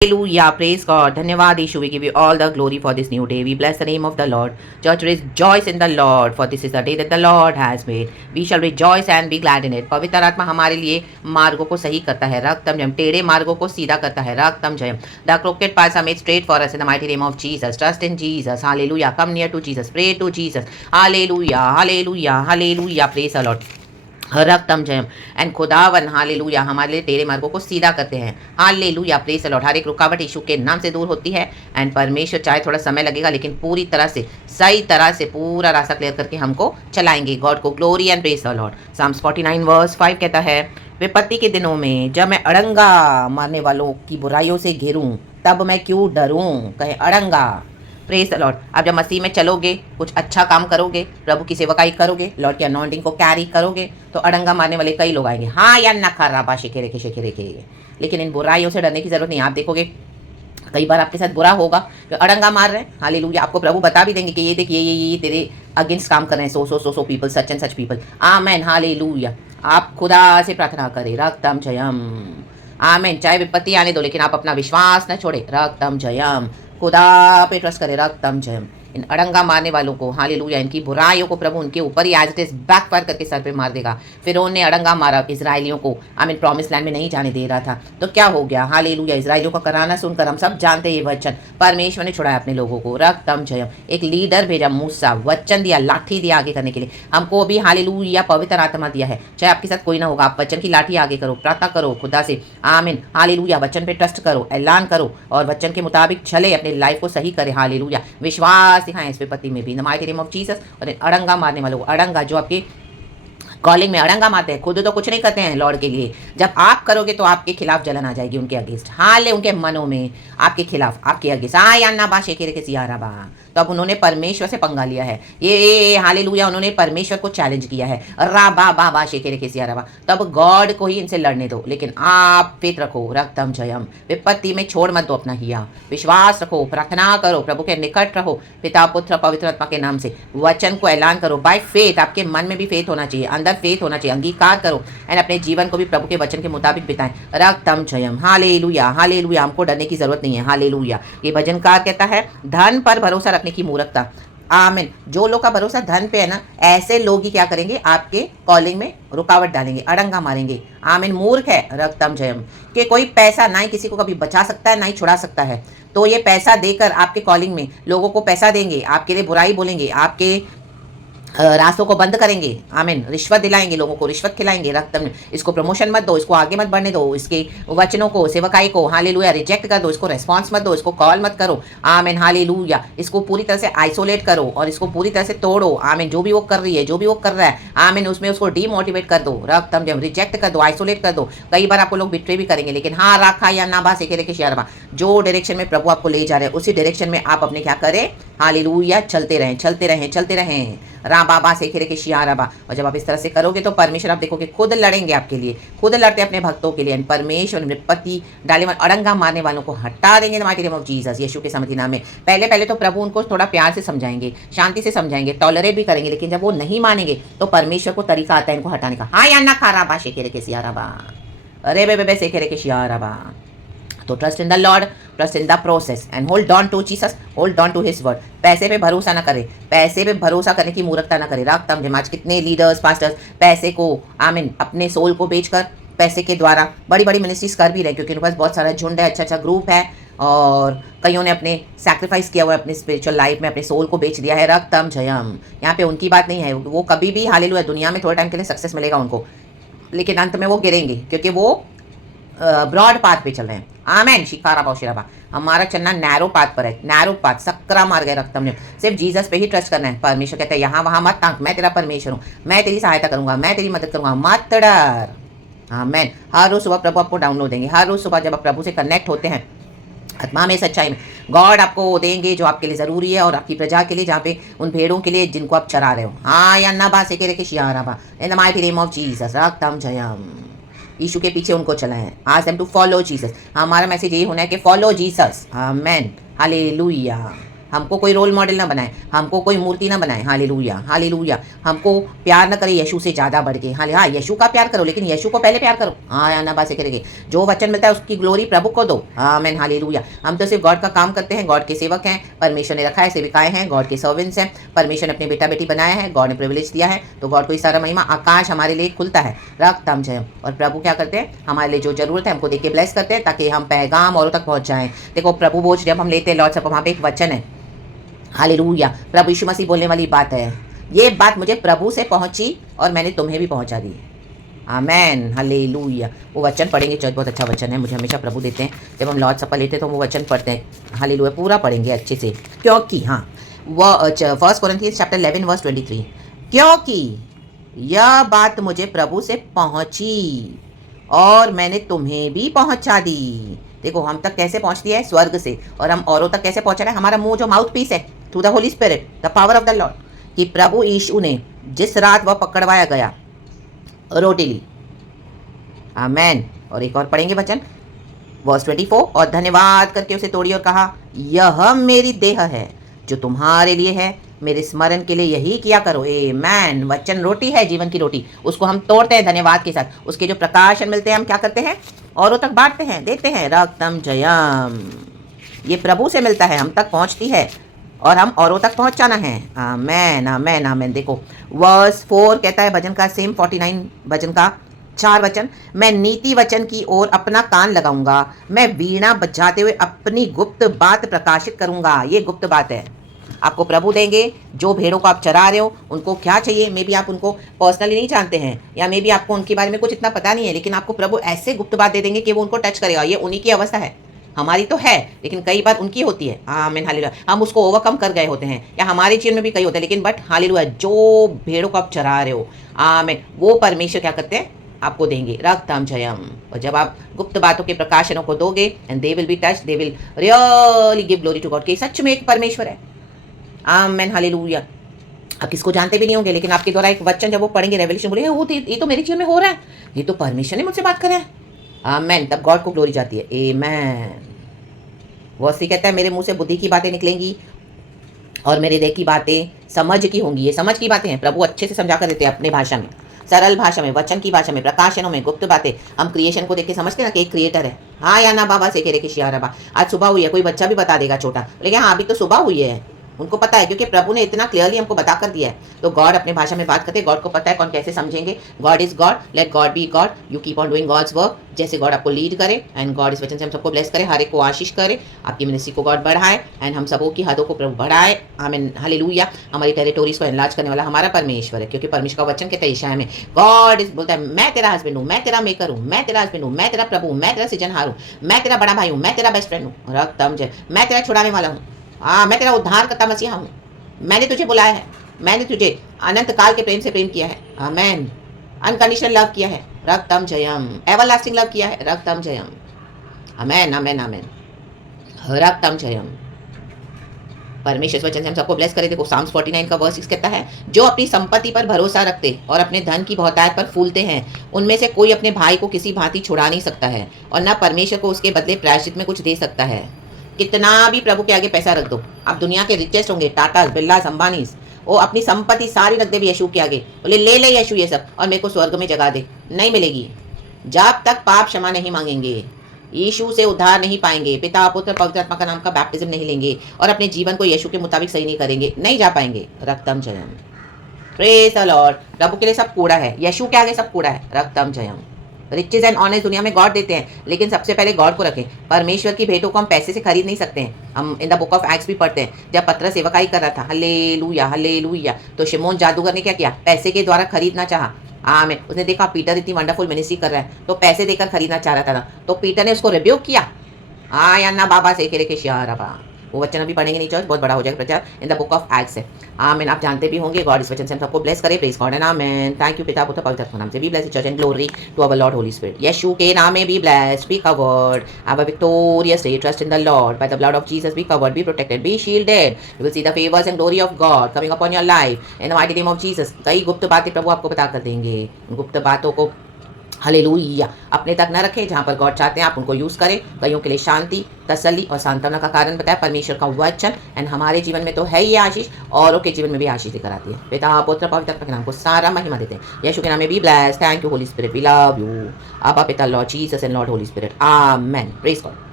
Hallelujah, praise God. धन्यवाद यीशु, we give you all the glory for this new day. We bless the name of the Lord. Church, rejoice in the Lord, for this is the day that the Lord has made. We shall rejoice and be glad in it. पवित्र आत्मा हमारे लिए मार्गों को सही करता है, रक्तम जयम, टेढ़े मार्गों को सीधा करता है, रक्तम Jayam. The crooked paths are made straight for us in the mighty name of Jesus. Trust in Jesus. Hallelujah. Come near to Jesus. Pray to Jesus. Hallelujah. Hallelujah. Hallelujah. Praise the Lord. रक्तम जयम and खुदावन hallelujah हमारे लिए तेरे मार्गों को सीधा करते हैं. Hallelujah, praise the lord. हर एक रुकावट यीशु के नाम से दूर होती है एंड परमेश्वर चाहे थोड़ा समय लगेगा लेकिन पूरी तरह से सही तरह से पूरा रास्ता क्लियर करके हमको चलाएंगे. गॉड को glory and praise the Lord. Psalms 49 verse 5 कहता है, विपत्ति के दिनों में जब मैं अड़ंगा मारने वालों की बुराइयों से घिरूं तब मैं क्यों डरूं. कहे अड़ंगा. Praise the Lord. आप जब मसीह में चलोगे, कुछ अच्छा काम करोगे, प्रभु की सेवकाई करोगे, लॉर्ड की अनॉइंटिंग को कैरी करोगे, तो अड़ंगा मारने वाले कई लोग आएंगे. हाँ या नखा शेखेरे के. लेकिन इन बुराइयों से डरने की जरूरत नहीं. आप देखोगे कई बार आपके साथ बुरा होगा, तो अड़ंगा मार रहे हैं. हालेलुया. आपको प्रभु बता भी देंगे कि ये देख ये तेरे अगेंस्ट काम कर रहे हैं. So people, such and such people. आमेन. हालेलुया. आप खुदा से प्रार्थना करें, रक्तम जयम. आमेन. चाहे विपत्ति आने दो लेकिन आप अपना विश्वास न छोड़े, रक्तम जयम. खुदा पे ट्रस्ट करे, रक्तम जयम. इन अड़ंगा मारने वालों को, हालेलुया, इनकी बुराइयों को प्रभु उनके ऊपर ही एज इट इज बैकफायर करके सर पे मार देगा. फिर उन्होंने अड़ंगा मारा इजराइलियों को, आमीन, प्रॉमिस लैंड में नहीं जाने दे रहा था, तो क्या हो गया. हालेलुया. इजराइलियों का कराना सुनकर हम सब जानते हैं ये वचन. परमेश्वर ने छुड़ाया अपने लोगों को, रक्तम जयम. एक लीडर भेजा, मूसा, वचन दिया, लाठी दिया आगे करने के लिए. हमको भी हालेलुया पवित्र आत्मा दिया है. चाहे आपके साथ कोई ना होगा, आप वचन की लाठी आगे करो, प्रार्थना करो खुदा से. आमीन. हालेलुया. वचन पे ट्रस्ट करो, ऐलान करो और वचन के मुताबिक चले, अपने लाइफ को सही करे. हालेलुया. विश्वास दिखाएं इस विपत्ति में भी, इन the mighty name of Jesus. और अड़ंगा मारने वालों को, अड़ंगा जो आपके कॉलिंग में अड़ंगा मारते हैं, खुद तो कुछ नहीं करते हैं लॉर्ड के लिए. जब आप करोगे तो आपके खिलाफ जलन आ जाएगी, उनके अगेंस्ट. हाले उनके मनों में आपके खिलाफ, आपके अगेंस्ट. आया बा शेखेरे के सियारा बा. तो अब उन्होंने परमेश्वर से पंगा लिया है. ये हालेलुया, उन्होंने परमेश्वर को चैलेंज किया है. रा बा बा बा शेखेरे के सियारा बा. तब गॉड को ही इनसे लड़ने दो, लेकिन आप फेथ रखो, रक्तम जयम. विपत्ति में छोड़ मत दो अपना हिया. विश्वास रखो, प्रार्थना करो, प्रभु के निकट रहो, पिता पुत्र पवित्र आत्मा के नाम से वचन को ऐलान करो. By faith. आपके मन में भी फेथ होना चाहिए, अंदर फेथ होना चाहिए. अंगीकार करो एंड अपने जीवन को भी प्रभु के वचन के मुताबिक बिताएं. रक्तम जयम. हालेलुया. हालेलुया. हमको डरने की जरूरत नहीं है. हालेलुया. ये भजनकार कहता है, धन पर भरोसा रखने की मूर्खता. आमीन. जो लोग का भरोसा धन पे है ना, ऐसे लोग ही क्या करेंगे, आपके कॉलिंग में रुकावट डालेंगे, अड़ंगा मारेंगे. आमीन. मूर्ख है, रक्तम जयम. कि कोई पैसा ना ही किसी को कभी बचा सकता है ना ही छुड़ा सकता है. तो ये पैसा देकर आपके कॉलिंग में लोगों को पैसा देंगे, आपके लिए बुराई बोलेंगे, आपके रास्तों को बंद करेंगे. आमीन. रिश्वत दिलाएंगे, लोगों को रिश्वत खिलाएंगे. रक्तम. इसको प्रमोशन मत दो, इसको आगे मत बढ़ने दो, इसके वचनों को, सेवकाई को, हालेलुया, रिजेक्ट कर दो, इसको रेस्पॉन्स मत दो, इसको कॉल मत करो. आमीन. हालेलुया. इसको पूरी तरह से आइसोलेट करो और इसको पूरी तरह से तोड़ो. आमीन. जो भी वो कर रही है, जो भी वो कर रहा है, आमीन, उसमें उसको डीमोटिवेट कर दो. रक्तम जब रिजेक्ट कर दो, आइसोलेट कर दो. कई बार आपको लोग बिट्रे भी करेंगे, लेकिन हाँ रखा या ना बा सेखे के शर्मा, जो डायरेक्शन में प्रभु आपको ले जा रहे हैं उसी डायरेक्शन में आप अपने क्या करें, हालेलुया, चलते रहें, चलते रहें, चलते रहें. रा बाबा सेखेरे के शियारा बा. और जब आप इस तरह से करोगे तो परमेश्वर, आप देखोगे, खुद लड़ेंगे आपके लिए, खुद लड़ते अपने भक्तों के लिए. परमेश्वर विपत्ति डाले अड़ंगा मारने वालों को हटा देंगे. Mighty name of Jesus. यीशु के समर्थी नाम में. पहले तो प्रभु उनको थोड़ा प्यार से समझाएंगे, शांति से समझाएंगे, टॉलरेट भी करेंगे, लेकिन जब वो नहीं मानेंगे तो परमेश्वर को तरीका आता है इनको हटाने का. हाँ या ना खा रहा बा शेखेरे के सियारा बा. अरे बे सेखेरे के शियारा बा. तो trust in the Lord, trust in the process and hold on to Jesus, hold on to his word. पैसे पे भरोसा ना करें, पैसे पे भरोसा करने की मूर्खता ना करें. रक्तम जयम. आज कितने लीडर्स, पास्टर्स पैसे को, आमीन, अपने सोल को बेचकर पैसे के द्वारा बड़ी बड़ी मिनिस्ट्रीज कर भी रहे, क्योंकि उनके पास बहुत सारा झुंड है, अच्छा ग्रुप है, और कईयों ने अपने सैक्रिफाइस किया हुआ है, अपने स्पिरिचुअल लाइफ में अपने सोल को बेच दिया है. रक्तम जयम. यहाँ पे उनकी बात नहीं है. वो कभी भी हालेलुया दुनिया में थोड़े टाइम के लिए सक्सेस मिलेगा उनको, लेकिन अंत में वो गिरेंगे, क्योंकि वो ब्रॉड पाथ पे चल रहे हैं. आमेन. शिकारा बाशिराबा. हमारा चलना नैरो पाथ पर है, नैरो पाथ. सक्रा मार गए रक्तम ने. सिर्फ जीसस पे ही ट्रस्ट करना है. परमेश्वर कहता है यहाँ वहाँ मत ताक, मैं तेरा परमेश्वर हूँ, मैं तेरी सहायता करूंगा, मैं तेरी मदद करूंगा, मत डर. आमेन. हर रोज सुबह प्रभु आपको डाउनलोड देंगे. हर रोज सुबह जब आप प्रभु से कनेक्ट होते हैं आत्मा में, सच्चाई में, गॉड आपको देंगे जो आपके लिए ज़रूरी है और आपकी प्रजा के लिए, जहाँ पे उन भेड़ों के लिए जिनको आप चरा रहे हो. हाँ या ना बा सेखेरे के शियारा बा. In the mighty name of Jesus. रक्तम जयम. यीशु के पीछे उनको चलाएं. Ask them to follow Jesus. हमारा मैसेज ये होना है कि फॉलो जीसस. आमेन. हालेलुया. हमको कोई रोल मॉडल ना बनाए, हमको कोई मूर्ति ना बनाए। Hallelujah, hallelujah. हमको प्यार ना करे यीशु से ज़्यादा बढ़ के। हाँ, यीशु का प्यार करो, लेकिन यीशु को पहले प्यार करो। हाँ, या ना बात से करेंगे। जो वचन मिलता है उसकी ग्लोरी प्रभु को दो। आमीन, हालेलुया। हम तो सिर्फ गॉड का काम करते हैं, गॉड के सेवक हैं, परमेश्वर ने रखा है, सेविकाएं हैं, गॉड के सर्वेंट्स हैं। परमेश्वर ने अपने बेटा बेटी बनाया है, गॉड ने प्रिविलेज दिया है, तो गॉड को ही सारा महिमा। आकाश हमारे लिए खुलता है, रक्त जय। और प्रभु क्या करते हैं, हमारे लिए जो जरूरत है हमको देख के ब्लेस करते हैं, ताकि हम पैगाम औरों तक पहुंच जाएं। देखो प्रभु भोज जब हम लेते हैं लॉर्ड सपर, वहाँ पे एक वचन है, हालेलुया, प्रभु यीशु मसीह बोलने वाली बात है, ये बात मुझे प्रभु से पहुंची और मैंने तुम्हें भी पहुंचा दी। आमेन, हालेलुया। वो वचन पढ़ेंगे चर्च, बहुत अच्छा वचन है, मुझे हमेशा प्रभु देते हैं जब हम लॉर्ड सपर लेते हैं तो वो वचन पढ़ते हैं। हालेलुया, पूरा पढ़ेंगे अच्छे से, क्योंकि हाँ वो 1 कोरिन्थियंस चैप्टर 11 वर्स 23, क्योंकि यह बात मुझे प्रभु से पहुंची और मैंने तुम्हें भी पहुंचा दी। देखो हम तक कैसे पहुंचती है, स्वर्ग से, और हम औरों तक कैसे पहुंच रहे हैं, हमारा मुंह जो माउथ पीस है, through the Holi spirit, the power of the Lord. कि प्रभु यीशु ने जिस रात वह पकड़वाया गया, रोटी ली। आमेन। और एक और पढ़ेंगे वचन, वर्स 24, और धन्यवाद करके उसे तोड़ी और कहा, यह मेरी देह है जो तुम्हारे लिए है, मेरे स्मरण के लिए यही किया करो। आमेन। वचन रोटी है, जीवन की रोटी, उसको हम तोड़ते हैं धन्यवाद के साथ, उसके जो प्रकाशन मिलते हैं हम क्या करते हैं, औरों तक बांटते हैं, देते हैं। रक्तम जयम, ये प्रभु से मिलता है, हम तक पहुंचती है और हम औरों तक पहुंचाना है। आमेन, आमेन, आमेन। देखो वर्स 4 कहता है भजन का, सेम 49 भजन का 4 वचन, मैं नीति वचन की ओर अपना कान लगाऊंगा, मैं वीणा बजाते हुए अपनी गुप्त बात प्रकाशित करूंगा। ये गुप्त बात है, आपको प्रभु देंगे। जो भेड़ों को आप चरा रहे हो उनको क्या चाहिए, मे बी आप उनको पर्सनली नहीं जानते हैं, या मे बी आपको उनके बारे में कुछ इतना पता नहीं है, लेकिन आपको प्रभु ऐसे गुप्त बात दे देंगे कि वो उनको टच करेगा। ये उन्हीं की अवस्था है, हमारी तो है, लेकिन कई बार उनकी होती है। आमीन, हालेलुया। हम उसको ओवरकम कर गए होते हैं, या हमारे जीवन में भी कई होते हैं, लेकिन बट हालेलुया, जो भेड़ों को आप चरा रहे हो, आमीन, वो परमेश्वर क्या करते हैं, आपको देंगे। रक्तम जयम। और जब आप गुप्त बातों के प्रकाशनों को दोगे, and they will be touch, they will really give glory to God, कि सच में एक परमेश्वर है। आमेन, हालेलुया। आप किसको जानते भी नहीं होंगे, लेकिन आपके द्वारा एक वचन जब वो पढ़ेंगे, रेवलेशन बोलेंगे, वो ये तो मेरे जीवन में हो रहा है, ये तो परमेश्वर ने मुझसे बात कर रहा है। आमेन, तब गॉड को ग्लोरी जाती है। आमेन। वो सी कहता है, मेरे मुंह से बुद्धि की बातें निकलेंगी और मेरे देह की बातें समझ की होंगी। ये समझ की बातें हैं, प्रभु अच्छे से समझा कर देते हैं अपने भाषा में, सरल भाषा में, वचन की भाषा में, प्रकाशनों में, गुप्त बातें। हम क्रिएशन को देख के समझते हैं ना कि एक क्रिएटर है। हाँ या ना बाबा से कह रहे कि शियारबा, आज सुबह हुई है, कोई बच्चा भी बता देगा छोटा, लेकिन हाँ अभी तो सुबह हुई है, उनको पता है, क्योंकि प्रभु ने इतना क्लियरली हमको बता कर दिया है। तो गॉड अपने भाषा में बात करते हैं, गॉड को पता है कौन कैसे समझेंगे। God is God, let God be God, you keep on doing God's work, जैसे गॉड आपको लीड करे, एंड गॉड इस वचन से हम सबको ब्लेस करे, हर एक को आशीष करे, आपकी मिनिस्ट्री को गॉड बढ़ाए, एंड हम सबों की हदों को प्रभु बढ़ाए। आमीन, हालेलुया। हमारी टेरिटोरीज को एनलार्ज करने वाला हमारा परमेश्वर है, क्योंकि परमेश्वर का वचन कहता है ईशाया में, गॉड इज बोलता है, मैं तेरा हस्बैंड हूँ, मैं तेरा मेकर हूँ, मैं तेरा हस्बैंड हूँ, मैं तेरा प्रभु, मैं तेरा सृजनहार हूँ, मैं तेरा बड़ा भाई हूँ, मैं तेरा बेस्ट फ्रेंड हूँ। रक्तम जय, मैं तेरा छुड़ाने वाला हूँ। हाँ, मैं तेरा उद्धार करता मसीहा हूँ, मैंने तुझे बुलाया है, मैंने तुझे अनंत काल के प्रेम से प्रेम किया है। आमेन। अनकंडीशनल लव किया है। रक्तम जयम। एवरलास्टिंग लव किया है। रक्तम जयम। आमेन, आमेन, आमेन। रक्तम जयम। परमेश्वर वचन से हम सबको ब्लेस करे। देखो साम्स 49 का वर्स 6 कहता है, जो अपनी संपत्ति पर भरोसा रखते और अपने धन की बहुतायत पर फूलते हैं, उनमें से कोई अपने भाई को किसी भांति छुड़ा नहीं सकता है, और न परमेश्वर को उसके बदले प्रायश्चित में कुछ दे सकता है। कितना भी प्रभु के आगे पैसा रख दो, आप दुनिया के रिचेस्ट होंगे, टाटास, बिरलास, अंबानीस, वो अपनी संपत्ति सारी रख दे भी यीशु के आगे, बोले ले यीशु ये सब और मेरे को स्वर्ग में जगा दे, नहीं मिलेगी। जब तक पाप क्षमा नहीं मांगेंगे, यीशु से उद्धार नहीं पाएंगे, पिता पुत्र पवित्र आत्मा का नाम का बैप्टिज्म नहीं लेंगे, और अपने जीवन को यीशु के मुताबिक सही नहीं करेंगे, नहीं जा पाएंगे। रक्तम जयम। Praise the lord. प्रभु के लिए सब कूड़ा है, यीशु के आगे सब कूड़ा है। रक्तम जयम। रिचेज एंड ऑनर्स दुनिया में गॉड देते हैं, लेकिन सबसे पहले गॉड को रखें। परमेश्वर की भेंटों को हम पैसे से खरीद नहीं सकते हैं। हम in the book of acts भी पढ़ते हैं, जब पतरस सेवकाई कर रहा था, हल्लेलुया हल्लेलुया, तो शिमोन जादूगर ने क्या किया, पैसे के द्वारा खरीदना चाहा। आमीन। उसने देखा पीटर इतनी वंडरफुल मिनिस्ट्री कर रहा है, तो पैसे देकर खरीदना चाह रहा था, तो पीटर ने उसको रिब्यूक किया। या ना बाबा से के शियारबा। वो वचन अभी पढ़ेंगे नहीं, चर्च बहुत बड़ा हो जाएगा प्रचार, in the book of acts है। आमीन। आप जानते भी होंगे, गॉड इस वचन से हम सबको ब्लेस करे। Praise God and amen. Thank you पिता पुत्र पवित्र आत्मा नाम से be blessed church and glory to our lord Holi spirit. यीशु के नाम में be blessed, be covered, have a victorious day, trust in the lord, by the blood of Jesus be covered, be protected, be shielded, you will see the favours and glory of God coming upon your life in the mighty name of Jesus. कई गुप्त बातें प्रभु आपको बता कर देंगे, गुप्त बातों को हालेलुया। अपने तक न रखें, जहाँ पर गॉड चाहते हैं आप उनको यूज़ करें। कईयों के लिए शांति, तसल्ली और सांत्वना का कारण बताया परमेश्वर का वचन। एंड हमारे जीवन में तो है ही आशीष, औरों के जीवन में भी आशीष लेकर आती है। पिता पुत्र पवित्र आत्मा के नाम को सारा महिमा देते हैं। यीशु के नाम में be blessed. Thank you Holy Spirit, we love you. आपा पिता Lord Jesus and Lord Holi Spirit, आमेन। Praise God.